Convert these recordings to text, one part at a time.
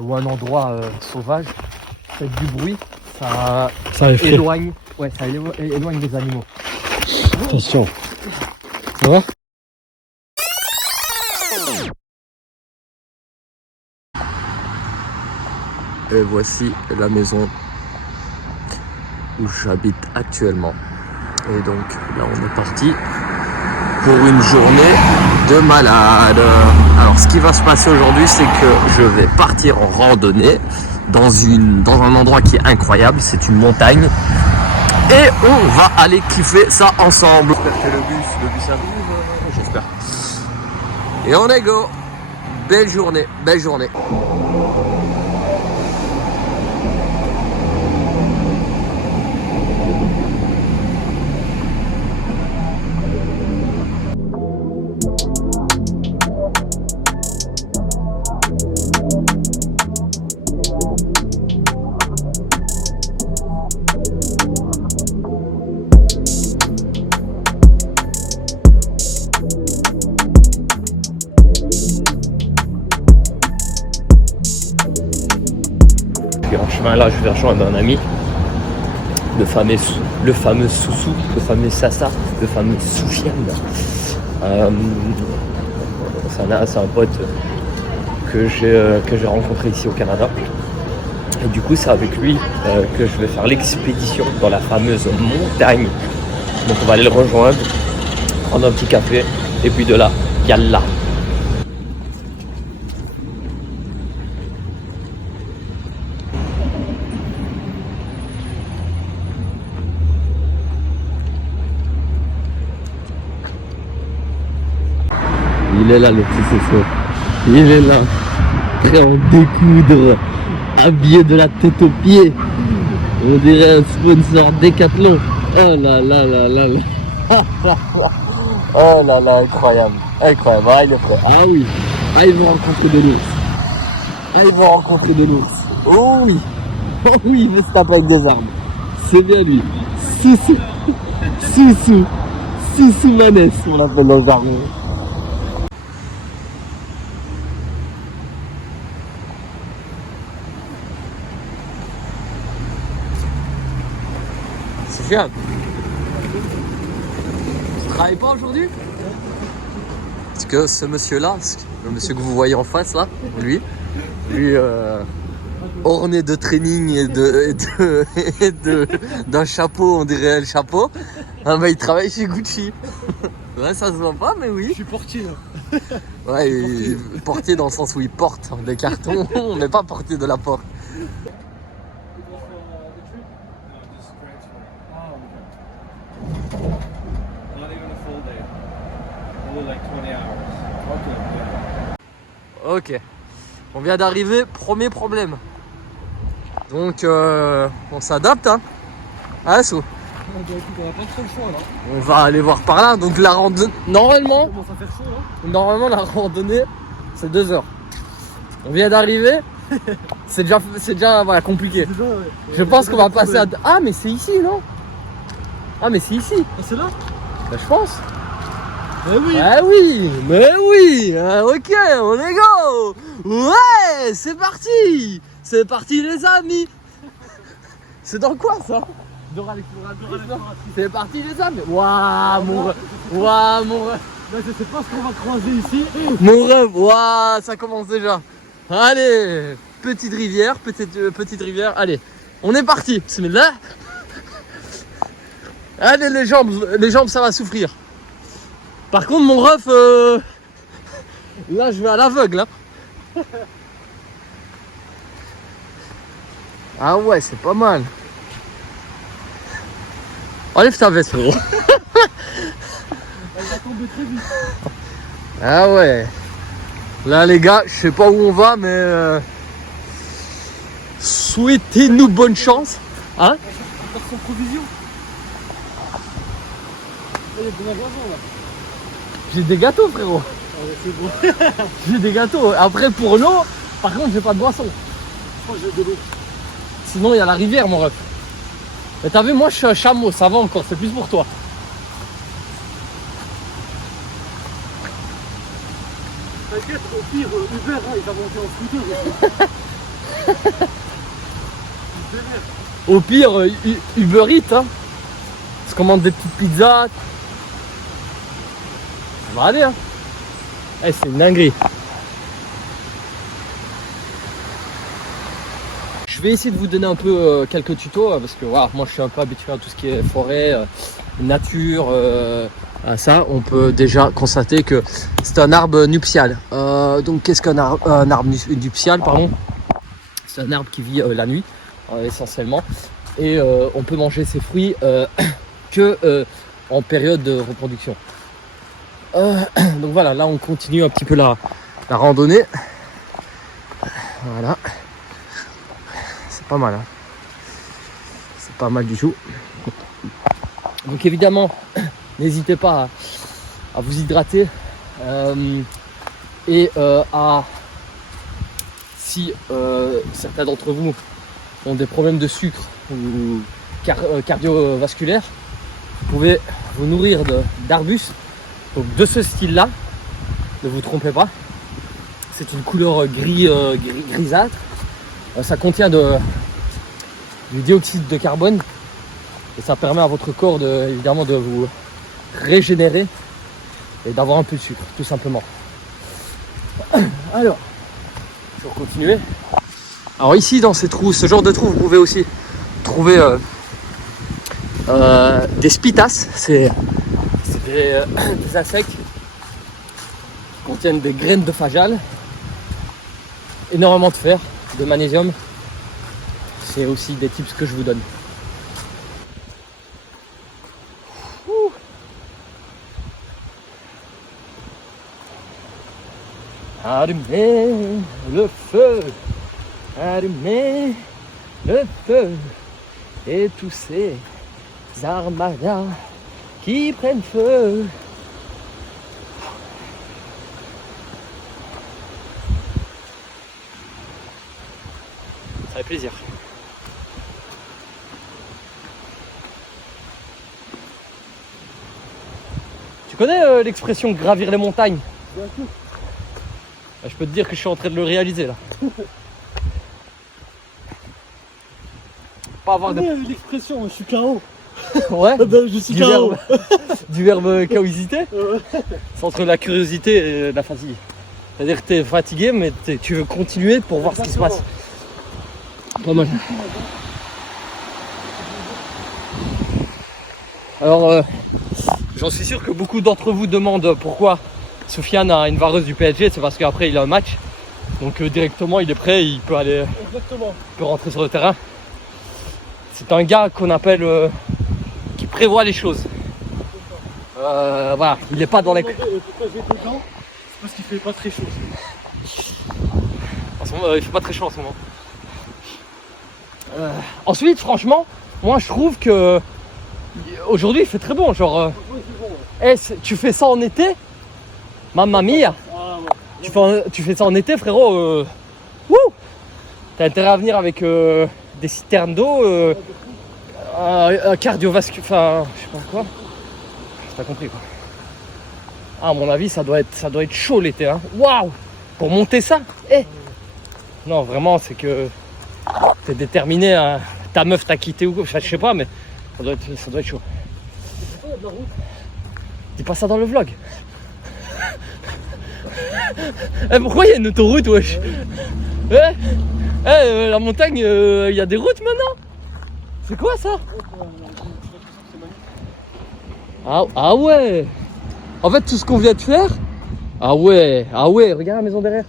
ou un endroit sauvage, faites du bruit, ça effraie. éloigne, ouais, ça éloigne des animaux. Attention. Ça va? Et voici la maison où j'habite actuellement. Et donc là on est parti pour une journée de malade. Alors ce qui va se passer aujourd'hui, c'est que je vais partir en randonnée dans un endroit qui est incroyable, c'est une montagne. Et on va aller kiffer ça ensemble. J'espère que le bus arrive, j'espère. Et on est go. Belle journée, belle journée. Puis en chemin là, je vais rejoindre un ami, le fameux Soussou, le fameux Sassa, le fameux Soufiane. C'est un pote que j'ai rencontré ici au Canada. Et du coup, c'est avec lui que je vais faire l'expédition dans la fameuse montagne. Donc on va aller le rejoindre, prendre un petit café, et puis de là, yallah. Il est là le petit Soso. Il est là, prêt à en découdre, habillé de la tête aux pieds. On dirait un sponsor Décathlon. Oh là là là là là. Oh là là, incroyable. Incroyable, ah, il est prêt. Ah oui, ah ils vont rencontrer de l'ours. Ah ils vont rencontrer de l'ours. Oh oui, oh oui, il veut se taper avec des armes. C'est bien lui. Soussou, Soussou, Soussou Manès, on l'appelle dans le jargon. Soufiane, tu travailles pas aujourd'hui? Parce que ce monsieur-là, le monsieur que vous voyez en face là, lui orné de training et d'un chapeau, on dirait le chapeau, ah bah, il travaille chez Gucci. Ouais, ça se voit pas, mais oui. Je suis portier là. Ouais, portier dans le sens où il porte des cartons, mais pas portier de la porte. Ok, on vient d'arriver, premier problème. Donc on s'adapte, hein. Ah, Sou. On a pas trop le choix là. On va aller voir par là. Donc la randonnée, normalement, Comment ça fait chaud là? normalement la randonnée, c'est 2 heures. On vient d'arriver, c'est déjà voilà, compliqué. Déjà, ouais. Je pense qu'on va passer à... Ah mais c'est ici, non? Ah mais c'est ici. Ah c'est là? Bah, je pense. Eh oui. Ah oui, mais oui. Ok, on est go. Ouais, c'est parti. C'est parti les amis. C'est dans quoi ça? Dora l'exploratrice. C'est parti les amis. Waouh mon rêve. Waouh mon rêve. Là, je sais pas ce qu'on va croiser ici. Mon rêve. Waouh, ça commence déjà. Allez, petite rivière. Allez, on est parti. Bismillah. Allez les jambes ça va souffrir. Par contre mon ref, là je vais à l'aveugle. Hein. Ah ouais, c'est pas mal. Enlève ta veste frérot. Elle va tomber très vite. Ah ouais. Là les gars, je sais pas où on va, mais souhaitez-nous bonne chance. Hein? On part sans provision. Il y a de la boisson là. J'ai des gâteaux frérot. Ah ouais, c'est bon. J'ai des gâteaux. Après pour l'eau, par contre j'ai pas de boisson. Moi j'ai de l'eau. Sinon il y a la rivière mon ref. Mais t'as vu, moi je suis un chameau, ça va encore, c'est plus pour toi. T'inquiète, au pire, Uber, hein, il va monter en scooter. Au pire, Uber Eats, hein. On se commande des petites pizzas. Ça va aller, hein. Eh, c'est une dinguerie. Je vais essayer de vous donner un peu quelques tutos parce que voilà, moi je suis un peu habitué à tout ce qui est forêt, nature. À ça, on peut déjà constater que c'est un arbre nuptial. Donc qu'est-ce qu'un arbre nuptial, pardon? C'est un arbre qui vit la nuit essentiellement et on peut manger ses fruits que en période de reproduction. Donc voilà, là on continue un petit peu la randonnée. Voilà. C'est pas mal, hein. C'est pas mal du tout. Donc évidemment, n'hésitez pas à vous hydrater et si certains d'entre vous ont des problèmes de sucre ou cardiovasculaires, vous pouvez vous nourrir d'arbustes. Donc de ce style-là, ne vous trompez pas, c'est une couleur grisâtre. Ça contient du dioxyde de carbone et ça permet à votre corps évidemment de vous régénérer et d'avoir un peu de sucre, tout simplement. Alors, je vais continuer. Alors ici dans ces trous, ce genre de trous, vous pouvez aussi trouver des spitas. C'est des insectes qui contiennent des graines de fajal, énormément de fer, de magnésium. C'est aussi des tips que je vous donne. Allumez le feu, allumez le feu, et tous ces armadas qui prennent feu. Ça fait plaisir. Tu connais l'expression gravir les montagnes? Bien sûr. Je peux te dire que je suis en train de le réaliser là. Pas avoir de... l'expression, je suis KO. Ouais. Je suis KO. Du verbe chaosité. C'est entre la curiosité et la fatigue. C'est-à-dire que tu es fatigué mais tu veux continuer pour voir ce qui se passe. Pas mal. Alors j'en suis sûr que beaucoup d'entre vous demandent pourquoi Soufiane a une vareuse du PSG. C'est parce qu'après il a un match. Donc directement il est prêt, il peut aller. Exactement. Il peut rentrer sur le terrain. C'est un gars qu'on appelle qui prévoit les choses. Voilà, il n'est pas dans les... Pourquoi j'ai des gants? C'est parce qu'il fait pas très chaud. En ce moment, il fait pas très chaud en ce moment. Ensuite, franchement, moi je trouve que aujourd'hui il fait très bon. Genre, tu fais ça en été, mamma mia. Ah, ouais. Tu fais ça en été, frérot. Wouh! T'as intérêt à venir avec des citernes d'eau, cardiovasculaire, enfin, je sais pas quoi. T'as compris quoi. Ah, à mon avis, ça doit être chaud l'été, hein. Waouh! Pour monter ça, non, vraiment, c'est que t'es déterminé, hein. Ta meuf t'a quitté ou quoi, enfin, je sais pas, mais ça doit être chaud. Dis pas ça dans le vlog. Pourquoi il y a une autoroute, wesh? La montagne, il y a des routes maintenant? C'est quoi ça? Ah ouais. En fait, tout ce qu'on vient de faire. Ah ouais, regarde la maison derrière.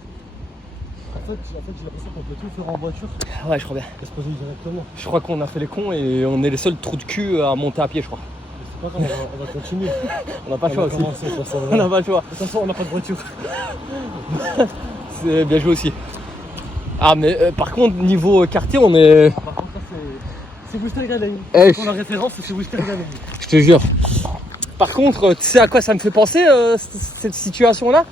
En fait, j'ai l'impression qu'on peut tout faire en voiture. Ouais, je crois bien. Et se poser directement. Je crois qu'on a fait les cons et on est les seuls trous de cul à monter à pied, je crois. C'est pas grave, on va continuer. On n'a pas le choix aussi. On On n'a pas le choix. De toute façon, on n'a pas de voiture. C'est bien joué aussi. Ah, mais par contre, niveau quartier, on est. Par contre, ça, c'est Wustergallen. Pour la référence, c'est Wustergallen. Je te jure. Par contre, tu sais à quoi ça me fait penser cette situation-là?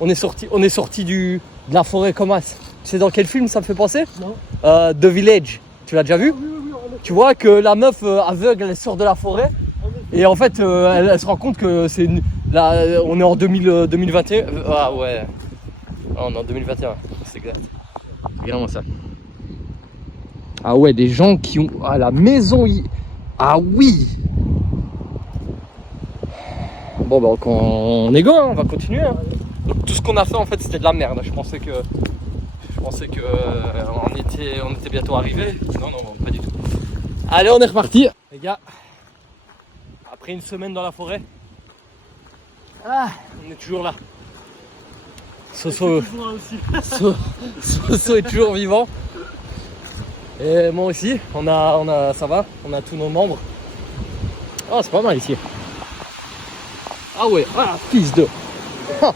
On est sorti de la forêt Comas. Tu sais dans quel film ça me fait penser? Non. The Village. Tu l'as déjà vu? Oui, Tu vois que la meuf aveugle, elle sort de la forêt. Et en fait, elle se rend compte que c'est on est en 2021. Ah ouais. Ah, on est en 2021. C'est exact. C'est vraiment ça. Ah ouais, des gens qui ont... à la maison... Ah oui. Bon bah on est go, hein, on va continuer. Hein. Donc, tout ce qu'on a fait en fait c'était de la merde. Je pensais que on était bientôt arrivé. Non, pas du tout. Allez, on est reparti. Les gars, après une semaine dans la forêt, on est toujours là. Soso est toujours vivant. Et moi aussi, ça va, on a tous nos membres. Oh, c'est pas mal ici. Ah ouais, fils de... Ah.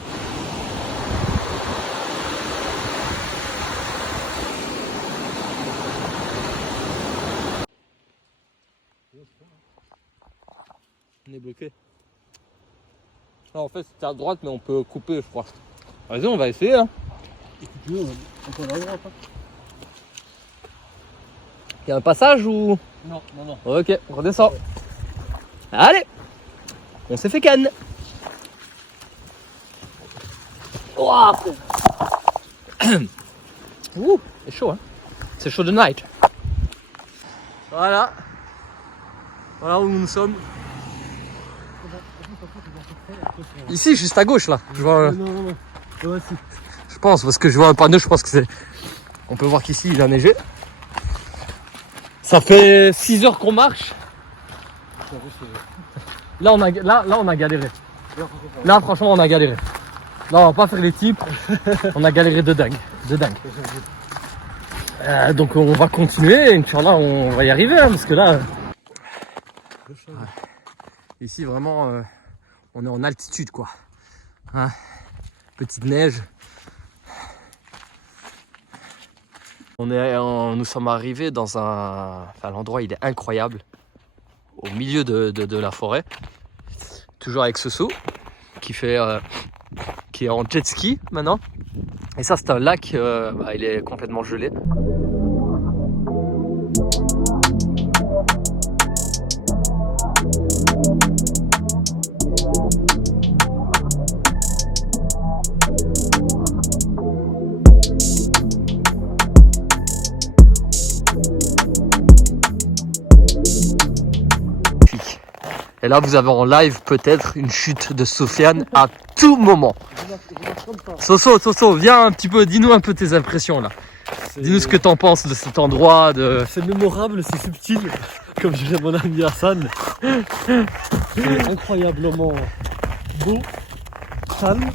On est bloqué. Ah, en fait, c'était à droite, mais on peut couper, je crois. Vas-y, on va essayer. Hein. On peut aller à droite. Il y a un passage ou... Non. Ok, on redescend. Allez, on s'est fait canne. Ouah. Ouh, c'est chaud, hein. C'est chaud de night. Voilà. Voilà où nous sommes. Ici, juste à gauche, là. Je vois, Non. Ouais, si. je pense, parce que je vois un panneau, je pense que c'est... On peut voir qu'ici, il a neigé. Ça fait 6 heures qu'on marche. Là, on a galéré. Là, franchement, on a galéré. Là, on va pas faire les types. On a galéré de dingue. Donc, on va continuer. Inch'Allah, on va y arriver. Hein, parce que là... Ici, vraiment, on est en altitude, quoi. Hein, petite neige. Nous sommes arrivés dans l'endroit, il est incroyable. Au milieu de la forêt. Toujours avec Soso, qui est en jet ski maintenant. Et ça, c'est un lac, il est complètement gelé. Et là, vous avez en live peut-être une chute de Sofiane à tout moment. Soso, viens un petit peu, dis-nous un peu tes impressions là. Dis-nous ce que t'en penses de cet endroit. C'est mémorable, c'est subtil, comme dirait mon ami Hassan. C'est incroyablement beau, calme.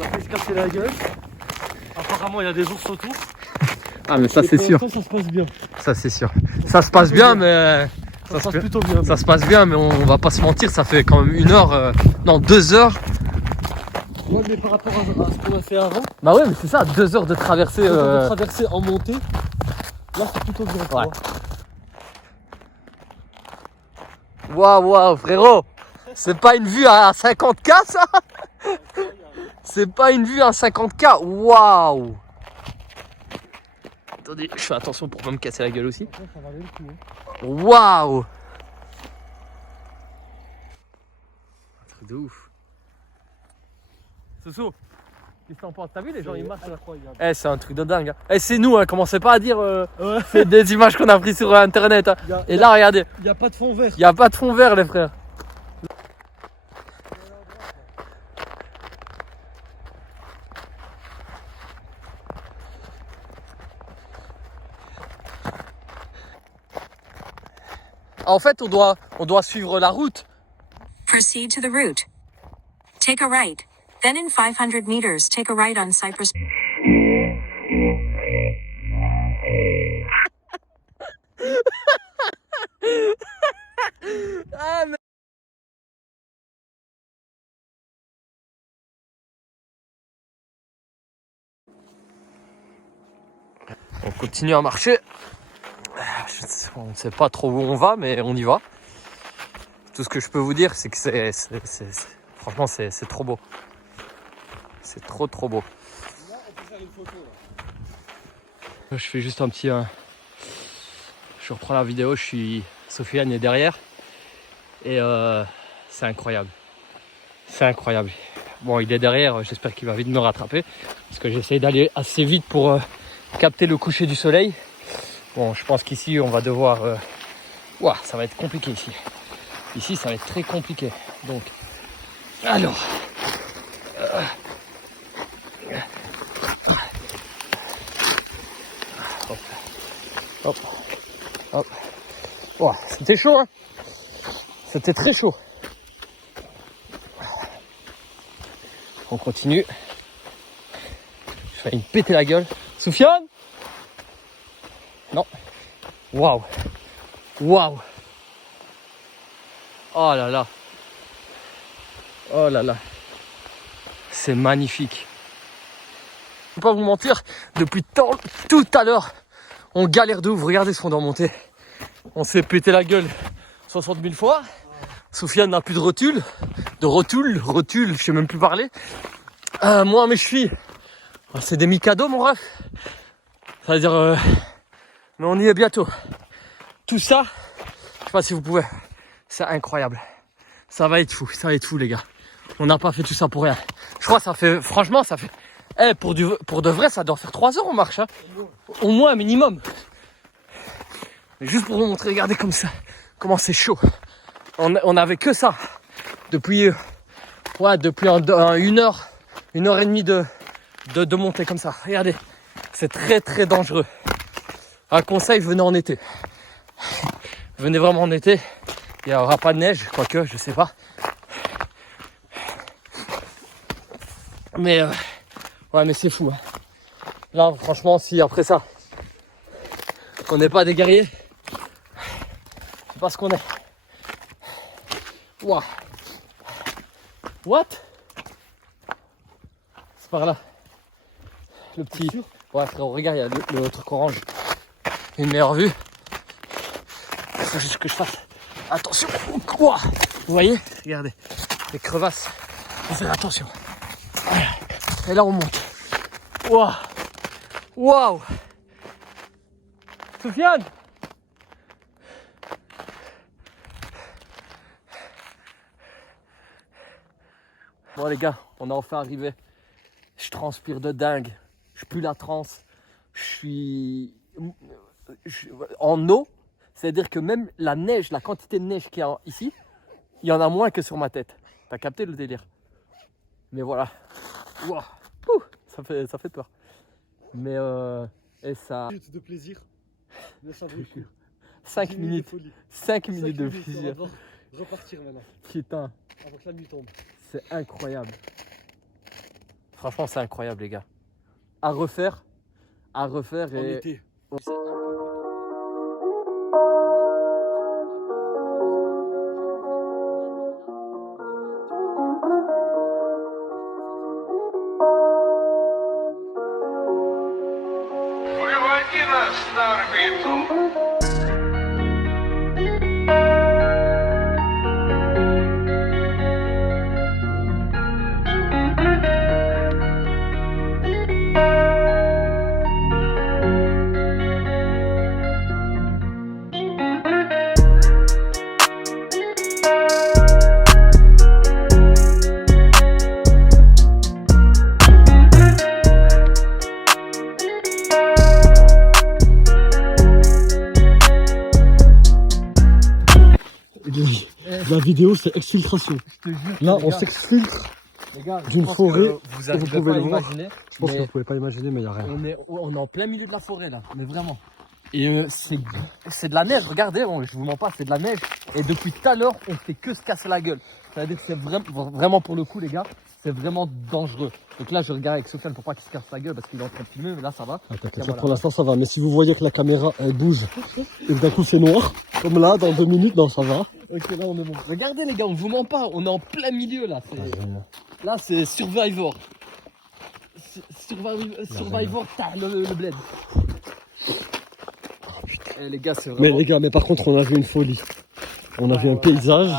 On a fait se casser la gueule. Apparemment, il y a des ours autour. Ah, mais ça, c'est sûr. Ça se passe bien. Ça, c'est sûr. Ça se passe bien, mais... Ça se passe plutôt bien. Ça se passe bien, mais on va pas se mentir, ça fait quand même 1 heure, non 2 heures. Ouais, mais par rapport à ce qu'on a fait avant, Bah ouais, mais c'est ça, 2 heures de traversée. de traverser en montée, là c'est plutôt bien. Ouais. Waouh, frérot, c'est pas une vue à 50K ça. C'est pas une vue à 50K, waouh. Attendez, je fais attention pour pas me casser la gueule aussi. Ça va bien le coup, hein. Waouh! Un truc de ouf. Soso, qu'est-ce que t'en penses? T'as vu les gens ils marchent là? Eh, c'est un truc de dingue. Hein. Eh, c'est nous, hein. Commencez pas à dire c'est des images qu'on a prises sur internet. Hein. Et là, regardez. Il n'y a pas de fond vert. Il n'y a pas de fond vert, les frères. En fait, on doit suivre la route. Proceed to the route. Take a right. Then in 500 meters, take a right on Cypress. Ah, mais... On continue à marcher. On ne sait pas trop où on va, mais on y va. Tout ce que je peux vous dire, c'est que franchement, c'est trop beau. C'est trop beau. Je fais juste un petit... Je reprends la vidéo, Sofiane est derrière. Et c'est incroyable. C'est incroyable. Bon, il est derrière, j'espère qu'il va vite me rattraper. Parce que j'essaie d'aller assez vite pour capter le coucher du soleil. Bon, je pense qu'ici, on va devoir... Ouah, ça va être compliqué ici. Ici, ça va être très compliqué. Donc, alors... Hop, hop, hop. Ouah, c'était chaud, hein. C'était très chaud. On continue. Je vais me péter la gueule. Soufiane? Non. Waouh. Waouh. Oh là là. Oh là là. C'est magnifique. Je ne vais pas vous mentir, depuis tout à l'heure, on galère de ouf. Regardez ce qu'on doit monter. On s'est pété la gueule 60 000 fois. Soufiane n'a plus de rotule. Rotule, je sais même plus parler. Moi, mes chevilles, c'est des Mikado, mon ref. Ça veut dire... mais on y est bientôt. Tout ça, je sais pas si vous pouvez. C'est incroyable. Ça va être fou, les gars. On n'a pas fait tout ça pour rien. Je crois que ça fait... Franchement, ça fait... pour de vrai, ça doit faire 3 heures on marche. Hein. Au moins, un minimum. Mais juste pour vous montrer, regardez comme ça. Comment c'est chaud. On avait que ça. Depuis une heure et demie de montée comme ça. Regardez. C'est très très dangereux. Un conseil, venez en été. Venez vraiment en été. Il n'y aura pas de neige, quoique, je sais pas. Mais ouais, mais c'est fou. Hein. Là, franchement, si après ça, on n'est pas des guerriers, je sais pas ce qu'on est. Wow. What? C'est par là. Le petit. Ouais, frérot, regarde, il y a le truc orange. Une meilleure vue. Il faut juste que je fasse attention. Wow. Vous voyez? Regardez. Les crevasses. Faut faire attention. Et là, on monte. Waouh! Waouh! Soufiane! Bon, les gars, on a enfin arrivé. Je transpire de dingue. Je pue la transe. Je suis en eau. C'est-à-dire que même la neige, la quantité de neige qu'il y a ici, il y en a moins que sur ma tête. T'as capté le délire? Mais voilà. Wow. Ça fait peur. Mais et ça. De plaisir. Mais ça vaut le coup. 5 minutes. 5 minutes de plaisir. On va repartir maintenant. Putain. Avant que la nuit tombe. C'est incroyable. Franchement, c'est incroyable, les gars. À refaire. En et... été. Выводи нас на орбиту. La vidéo, c'est exfiltration. Je te jure. Là, on s'exfiltre d'une forêt. Vous vous pouvez le voir. imaginer. Je pense que vous pouvez pas imaginer, mais il n'y a rien. On est en plein milieu de la forêt là, mais vraiment. Et c'est de la neige, regardez, je vous mens pas, c'est de la neige. Et depuis tout à l'heure, on fait que se casser la gueule. C'est-à-dire que c'est vraiment pour le coup, les gars, c'est vraiment dangereux. Donc là, je regarde avec Soufiane pour pas qu'il se casse la gueule parce qu'il est en train de filmer, mais là, ça va. Voilà. Pour l'instant, ça va. Mais si vous voyez que la caméra, elle bouge et que d'un coup, c'est noir, comme là, dans 2 minutes, non, ça va. Ok, là, on est bon. Regardez, les gars, on vous ment pas, on est en plein milieu là. Là, c'est Survivor. Survivor, t'as le bled. Eh, les gars, c'est vraiment... Mais les gars, mais par contre, on a vu une folie. On a vu un paysage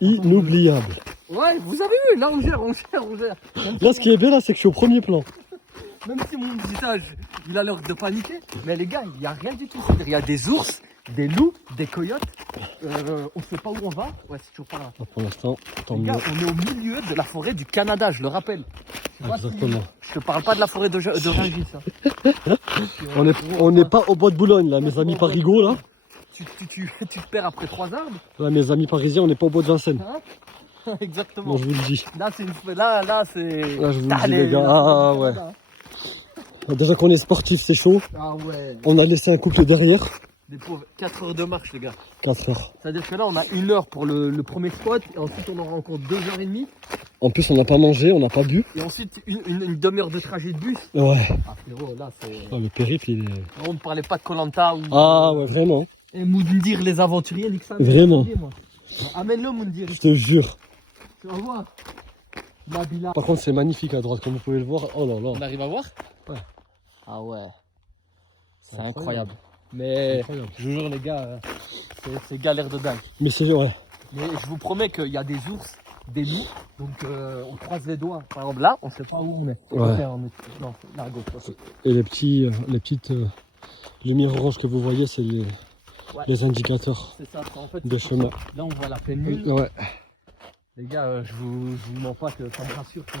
inoubliable. Ouais, vous avez vu, là, on gère. Là, ce qui est bien, là, c'est que je suis au premier plan. Même si mon visage, il a l'air de paniquer, mais les gars, il n'y a rien du tout. C'est-à-dire, il y a des ours, des loups, des coyotes. On ne sait pas où on va. Ouais, c'est toujours pas là. Pour l'instant, tant Les mieux. gars, on est au milieu de la forêt du Canada, je le rappelle. Exactement. Je te parle pas de la forêt de Rungis. Hein. On n'est pas au bois de Boulogne là, mes amis parigots là. Tu te perds après 3 arbres. Là, mes amis parisiens, on n'est pas au bois de Vincennes. Exactement. Moi je vous le dis. Là, c'est là, c'est. Là je vous le dis Allez, les gars. là, Ah ouais. Déjà qu'on est sportif, c'est chaud. Ah ouais. On a laissé un couple derrière. Des pauvres 4 heures de marche, les gars. 4 heures. C'est-à-dire que là, on a 1 heure pour le premier spot, et ensuite, on en rencontre 2h30, En plus, on n'a pas mangé, on n'a pas bu. et ensuite, une demi-heure de trajet de bus. Ouais. Ah, frérot, là, c'est. Ah, le périple, il est. On ne parlait pas de Koh-Lanta ou. Ah ouais, vraiment. Et Moundir, les aventuriers, nique ça. Vraiment. Amène-le, Moundir. Je te jure. Tu vas voir. Nabila. Par contre, c'est magnifique à droite, comme vous pouvez le voir. Oh là là. On arrive à voir? Ouais. Ah ouais. C'est incroyable. incroyable. Mais Incroyable. je vous jure, les gars, c'est galère de dingue. Mais c'est ouais. Mais je vous promets qu'il y a des ours, des loups, donc on croise les doigts. Par exemple, là, on sait pas où on est. Ouais. Ok, on est... Non, là à gauche. Ok. Et les petites lumières oranges que vous voyez, c'est Ouais. les indicateurs C'est ça, en fait. de chemin. Là, on voit la pleine lune. Ouais. Les gars, je vous mens pas que ça me rassure que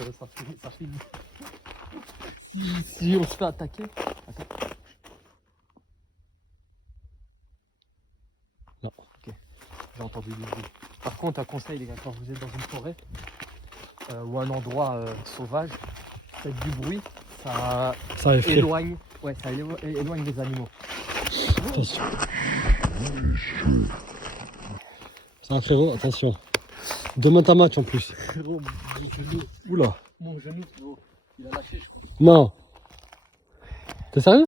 ça filme. Si on se fait attaquer. Attends. Non. Ok, j'ai entendu du bruit. Par contre, un conseil, les gars, quand vous êtes dans une forêt ou un endroit sauvage, faites du bruit, ça Ça effraie. éloigne, ouais, ça éloigne les animaux. Attention. Ça va, frérot, attention. Demain t'as match en plus. Frérot, mon genou, Oula. frérot, il a lâché, je crois. Non. T'es sérieux?